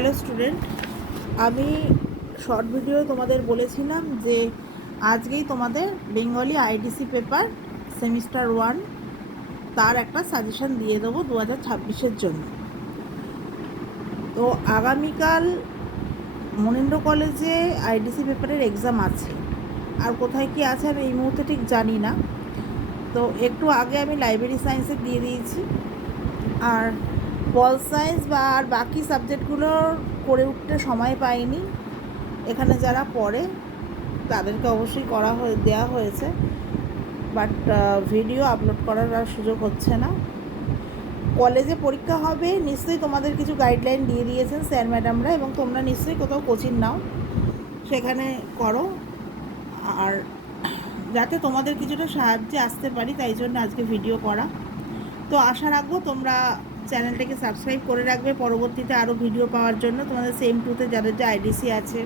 Hello student, আমি short video তোমাদের বলেছিলাম যে আজকেই তোমাদের বেঙ্গলি আইডিসি পেপার সেমিস্টার 1 তার একটা সাজেশন দিয়ে দেবো 2026-এর জন্য। তো আগামীকাল মনীন্দ্র কলেজে আইডিসি পেপারের এক্সাম আছে, আর কোথায় কি আছে আমি এই মুহূর্তে ঠিক জানি না। তো একটু আগে আমি লাইব্রেরি সায়েন্সে দিয়ে দিয়েছি, আর পল সায়েন্স বা আর বাকি সাবজেক্টগুলোর করে উঠতে সময় পাইনি। এখানে যারা পড়ে তাদেরকে অবশ্যই দেওয়া হয়েছে, বাট ভিডিও আপলোড করার আর সুযোগ হচ্ছে না। কলেজে পরীক্ষা হবে, নিশ্চয়ই তোমাদের কিছু গাইডলাইন দিয়ে দিয়েছেন স্যার ম্যাডামরা, এবং তোমরা নিশ্চয়ই কোথাও কোচিং নাও, সেখানে করো। আর যাতে তোমাদের কিছুটা সাহায্যে আসতে পারি তাই জন্য আজকে ভিডিও করা। তো আশা রাখবো তোমরা চ্যানেলটাকে সাবস্ক্রাইব করে রাখবে পরবর্তীতে আরও ভিডিও পাওয়ার জন্য। তোমাদের সেম টুতে যাদের যে আইডিসি আছে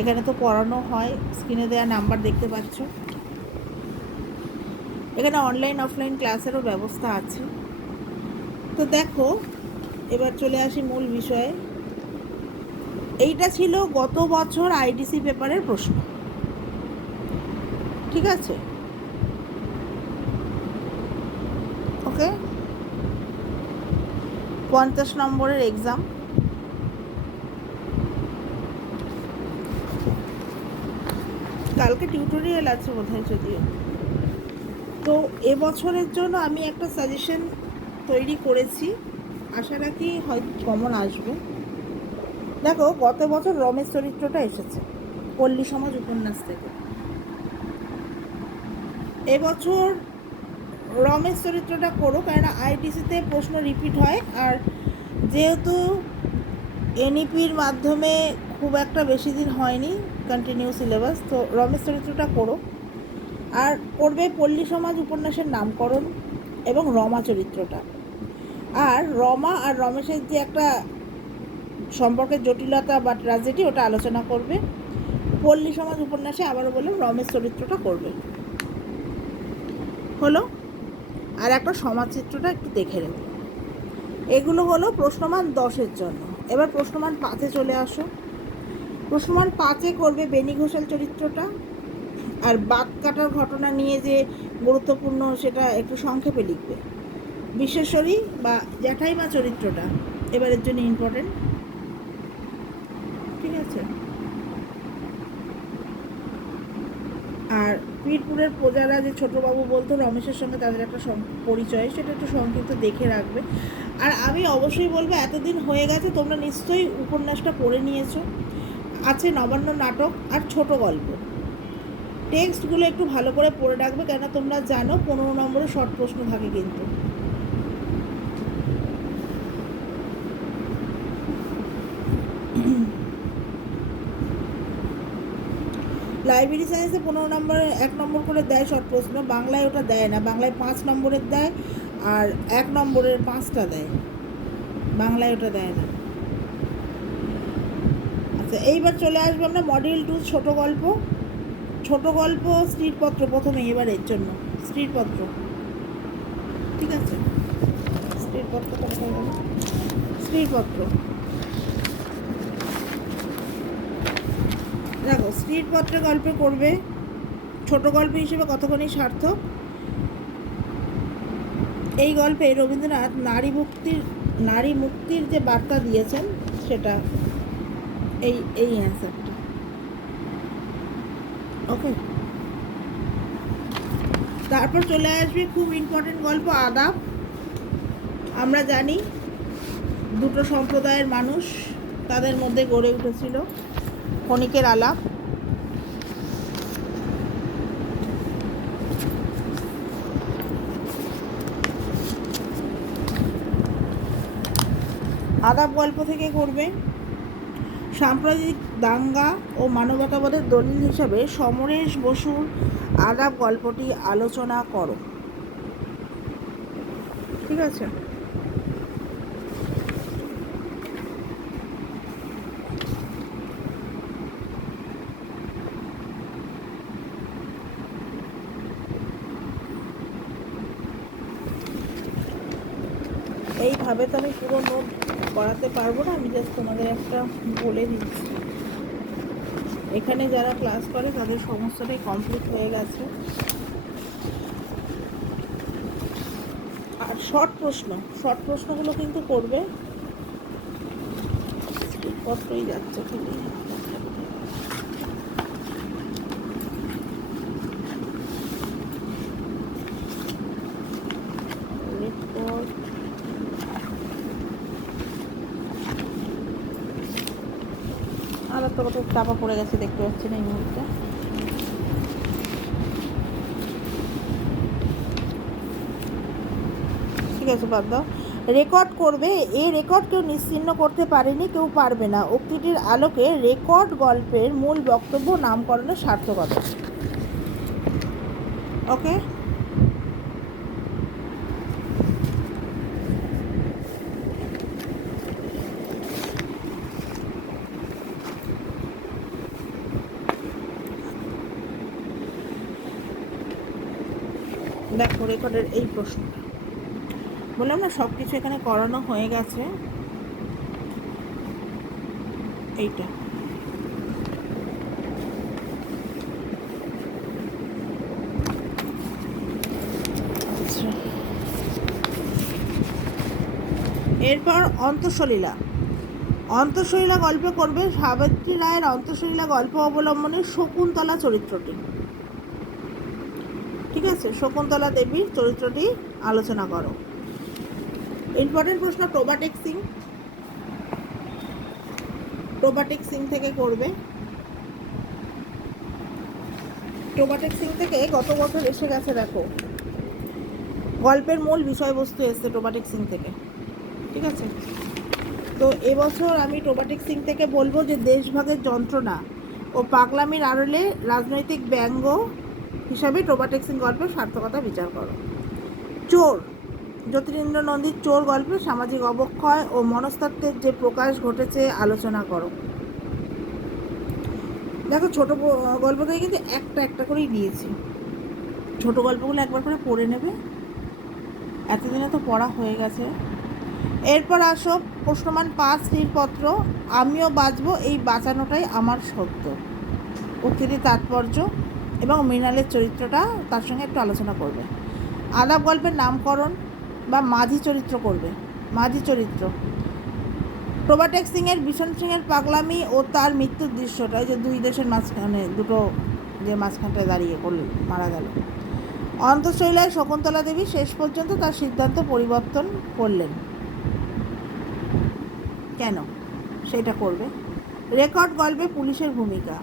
এখানে তো পড়ানো হয়, স্ক্রিনে দেওয়া নাম্বার দেখতে পাচ্ছ। এখানে অনলাইন অফলাইন ক্লাসেরও ব্যবস্থা আছে। তো দেখো, এবার চলে আসি মূল বিষয়ে। এইটা ছিল গত বছর আইডিসি পেপারের প্রশ্ন, ঠিক আছে? ওকে, 50 নম্বরের এক্সাম। কালকে টিউটোরিয়াল আছে বোধহয় যদিও। তো এবছরের জন্য আমি একটা সাজেশন তৈরি করেছি, আশা রাখি হয়তো কমন আসবে। দেখো, গত বছর রমেশ চরিত্রটা এসেছে পল্লী সমাজ উপন্যাস থেকে। এবছর রমেশ চরিত্রটা করো, কারণ আইটিসিতে প্রশ্ন রিপিট হয়, আর যেহেতু এনইপির মাধ্যমে খুব একটা বেশি দিন হয়নি কন্টিনিউ সিলেবাস, তো রমেশ চরিত্রটা করো। আর করবে পল্লী সমাজ উপন্যাসের নামকরণ এবং রমা চরিত্রটা। আর রমা আর রমেশের যে একটা সম্পর্কের জটিলতা বা ট্র্যাজেডি, ওটা আলোচনা করবে। পল্লী সমাজ উপন্যাসে আবারও বললাম রমেশ চরিত্রটা করবে। হলো, আর একটা সমাজ চিত্রটা একটু দেখে নেব। এগুলো হলো প্রশ্নমান 10-এর জন্য। এবার প্রশ্নমান 5-এ চলে আসো। প্রশ্নমান 5-এ করবে বেনি ঘোষাল চরিত্রটা, আর বাঘ কাটার ঘটনা নিয়ে যে গুরুত্বপূর্ণ সেটা একটু সংক্ষেপে লিখবে। বিশ্বেশ্বরী বা জ্যাঠাইমা চরিত্রটা এবারের জন্য ইম্পর্টেন্ট, ঠিক আছে? আর পীরপুরের প্রজারা যে ছোটবাবু বলতো রমেশের সঙ্গে তাদের একটা পরিচয়, সেটা একটু সংক্ষিপ্ত দেখে রাখবে। আর আমি অবশ্যই বলবো, এতদিন হয়ে গেছে তোমরা নিশ্চয়ই উপন্যাসটা পড়ে নিয়েছো। আছে নবান্ন নাটক আর ছোট গল্প, টেক্সটগুলো একটু ভালো করে পড়ে রাখবে, কেন তোমরা জানো 15 নম্বরে শর্ট প্রশ্ন থাকে কিন্তু। লাইব্রেরি সায়েন্সে 15 নম্বরে 1 নম্বর করে দেয় শর্ট প্রশ্ন, বাংলায় ওটা দেয় না। বাংলায় 5 নম্বরের দেয়, আর 1 নম্বরের 5টা দেয়, বাংলায় ওটা দেয় না। আচ্ছা, এইবার চলে আসবো আমরা মডিউল 2 ছোট গল্প। ছোট গল্প স্থিরপত্র প্রথমে, এবারের জন্য স্থিরপত্র, ঠিক আছে? স্থিরপত্রটা কোথায় গেল? স্থিরপত্র দেখো, স্থিরপত্র গল্পে করবে। ছোট গল্প হিসেবে কতখানি সার্থক। এই গল্পে রবীন্দ্রনাথ নারী মুক্তির যে বার্তা দিয়েছেন, সেটা এই অ্যান্সারটা। ওকে, তারপর চলে আসবে খুব ইম্পর্টেন্ট গল্প আদাব। আমরা জানি দুটো সম্প্রদায়ের মানুষ, তাদের মধ্যে গড়ে উঠেছিল ক্ষণিকের আলাপ। আদাব গল্প থেকে করবে সাম্প্রদায়িক দাঙ্গা ও মানবতাবাদের দলিল হিসাবে সমরেশ বসুর আদাব গল্পটি আলোচনা করো, ঠিক আছে? এই এইভাবে তো আমি পুরো নোট করাতে পারবো না, আমি জাস্ট তোমাদের একটা বলে দিচ্ছি। এখানে যারা ক্লাস করে তাদের সমস্তটাই কমপ্লিট হয়ে গেছে। আর শর্ট প্রশ্নগুলো কিন্তু করবে, পত্রই যাচ্ছে খুবই। আর একটা কথা চাপা পড়ে গেছে, দেখতে পাচ্ছি না এই মুহূর্তে। ঠিক আছে, বাদ দাও। রেকর্ড করবে, এই রেকর্ড কেউ নিশ্চিহ্ন করতে পারেনি, কেউ পারবে না। উক্তিটির আলোকে রেকর্ড গল্পের মূল বক্তব্য নামকরণের সার্থকতা। ওকে, দেখো রেকর্ডের এই প্রশ্নটা বললাম না, সব কিছু এখানে করানো হয়ে গেছে। এইটা আচ্ছা, এরপর অন্তঃসলীলা। অন্তঃসলীলা গল্পে করবে সাবিত্রী রায়ের অন্তঃসলীলা গল্প অবলম্বনে শকুন্তলা চরিত্রটি। ঠিক আছে, শকুন্তলা দেবীর চরিত্রটি আলোচনা করো। ইম্পর্টেন্ট প্রশ্ন প্রোবাটেক সিং থেকে করবে। প্রোবাটেক সিং থেকে গত বছর এসে গেছে, দেখো গল্পের মূল বিষয়বস্তু এসছে প্রোবাটেক সিং থেকে। ঠিক আছে, তো এবছর আমি প্রোবাটেক সিং থেকে বলবো যে দেশভাগের যন্ত্রণা ও পাগলামির আড়লে রাজনৈতিক ব্যঙ্গ হিসাবে প্রোবাটেক সিং গল্পের সার্থকতা বিচার করো। চোর, জ্যোতিরিন্দ্র নন্দীর চোর গল্পে সামাজিক অবক্ষয় ও মনস্তত্ত্বের যে প্রকাশ ঘটেছে আলোচনা করো। দেখো ছোট গল্প থেকে কিন্তু একটা করেই দিয়েছি, ছোট গল্পগুলো একবার করে পড়ে নেবে, এতদিনে তো পড়া হয়ে গেছে। এরপর আসো প্রশ্নমান 5 স্থিরপত্র। আমিও বাঁচবো, এই বাঁচানোটাই আমার সত্য। উক্তির তাৎপর্য এবং মৃণালের চরিত্রটা তার সঙ্গে একটু আলোচনা করবে। আলাপ গল্পের নামকরণ বা মাঝি চরিত্র করবে। মাঝি চরিত্র প্রোবাটেক সিংয়ের ভীষণ সিংয়ের পাগলামি ও তার মৃত্যুর দৃশ্যটা, যে দুই দেশের মাঝখানে দুটো যে মাঝখানটায় দাঁড়িয়ে মারা গেল। অন্তঃসলীলায় শকুন্তলা দেবী শেষ পর্যন্ত তার সিদ্ধান্ত পরিবর্তন করলেন কেন, সেটা করবে। রেকর্ড গল্পে পুলিশের ভূমিকা।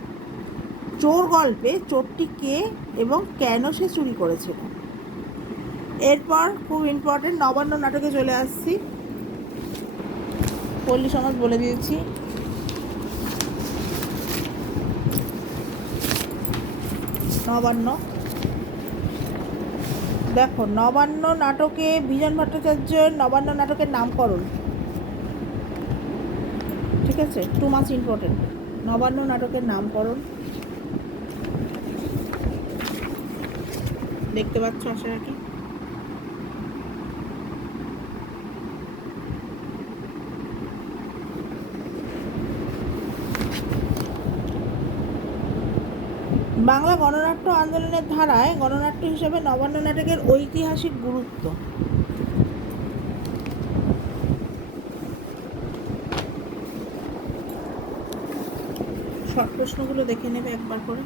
চোর গল্পে চোরটি কে এবং কেন সে চুরি করেছিল। এরপর খুব ইম্পর্টেন্ট নবান্ন নাটকে চলে আসছি। পল্লী সমাজ বলে দিয়েছি। নবান্ন, দেখো নবান্ন নাটকে বিজন ভট্টাচার্যের নবান্ন নাটকের নামকরণ। ঠিক আছে, টু মাচ ইম্পর্টেন্ট। নবান্ন নাটকের নামকরণ দেখতে পাচ্ছ আশা রাখি। বাংলা গণনাট্য আন্দোলনের ধারায় গণনাট্য হিসেবে নবান্ন নাটকের ঐতিহাসিক গুরুত্ব। শর্ট প্রশ্নগুলো দেখে নেবে একবার করে।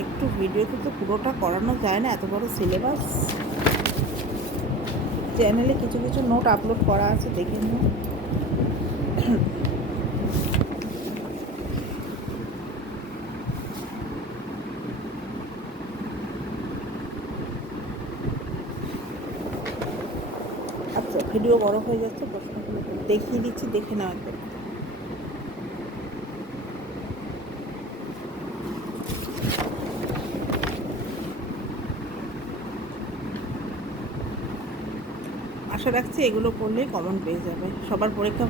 একটু ভিডিওতে তো পুরোটা করানো যায় না, এত বড় সিলেবাস। চ্যানেলে কিছু কিছু নোট আপলোড করা আছে, দেখে নিও। আচ্ছা, ভিডিও বড় হয়ে যাচ্ছে, প্রশ্নগুলো দেখিয়ে দিচ্ছি, দেখে নাও একবার। আশা রাখছি এগুলো পড়লেই কমন পেয়ে যাবে। সবার পরীক্ষা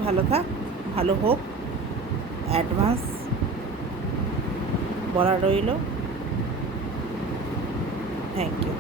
ভালো হোক, অ্যাডভান্স বলা রইল। Thank you.